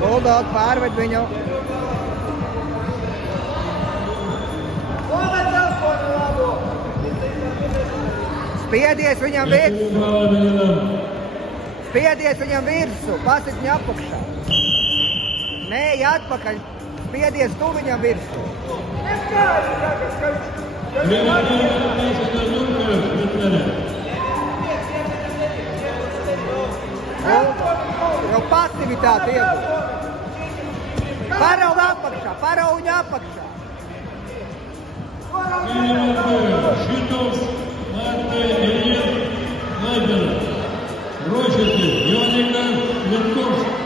Bulldog pārved viņu. Spiedies viņam virsū. Spiedies viņam virsū. Pasit viņu apakšā. Nē, atpakaļ. Spiedies tu viņam virsū. Jau pasivitāti iegūt. Parauga apakšā, parauga apakšā.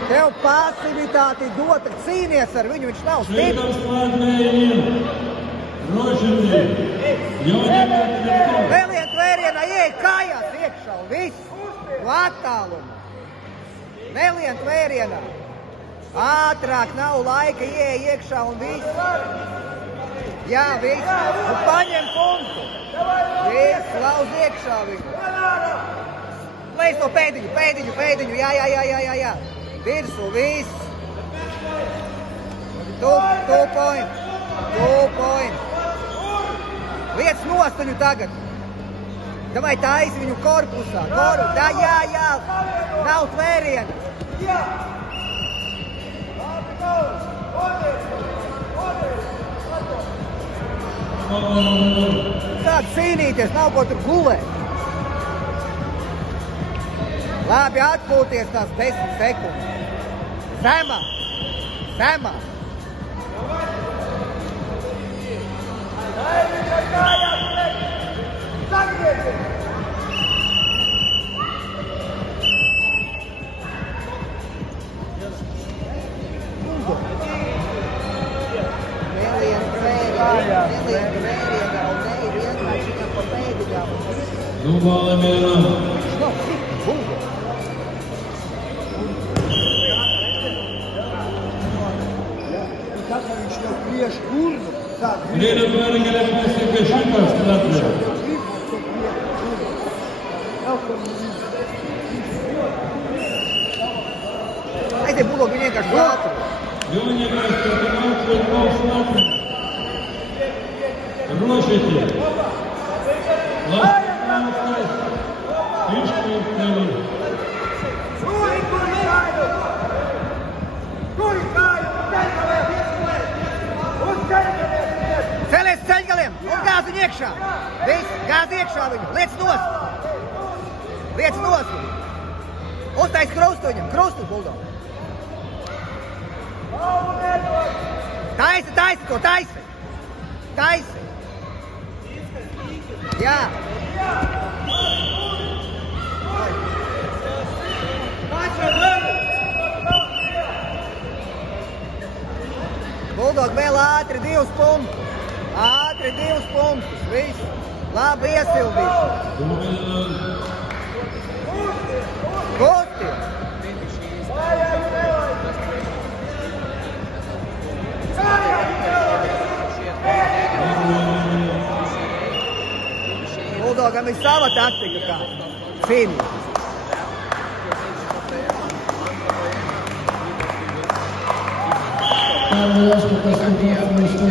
Tev pasivitāti dota, cīnies ar viņu, viņš nav stiprs. Vēliet vērienā ieej kājās iekšā un visu. Attālumu. Vēliet vērienā. Ātrāk, nav laika, ieej iekšā un viss. Jā, viss. Un paņem punktu. Viss, lauz iekšā viņu. Lēs to pēdiņu. Jā. Virsū, viss. 2 points. 2 points. Liec nost viņu tagad. Davai taisi viņu korpusā. Jā. Nav tvēriena. Sāk cīnīties, nav ko tur gulēt. Labi, atpūties tās 10 sekundes. Zemā. Aizie, Bulog, viņi vienkārši ātri. Celies ceļgaliem un gāzi viņu iekšā. Viss, gāzi iekšā viņu. Liec nost viņu. Uztais krustu viņam. Krustu, Bulog. Taisi to, taisi. Jā. Bulldog vēl ātri 2 punktus. Viss. Labi iesildīšu. Gusti. Bulldogam ir sava taktika kā cīnīties. Carlos, que está sentado en nuestro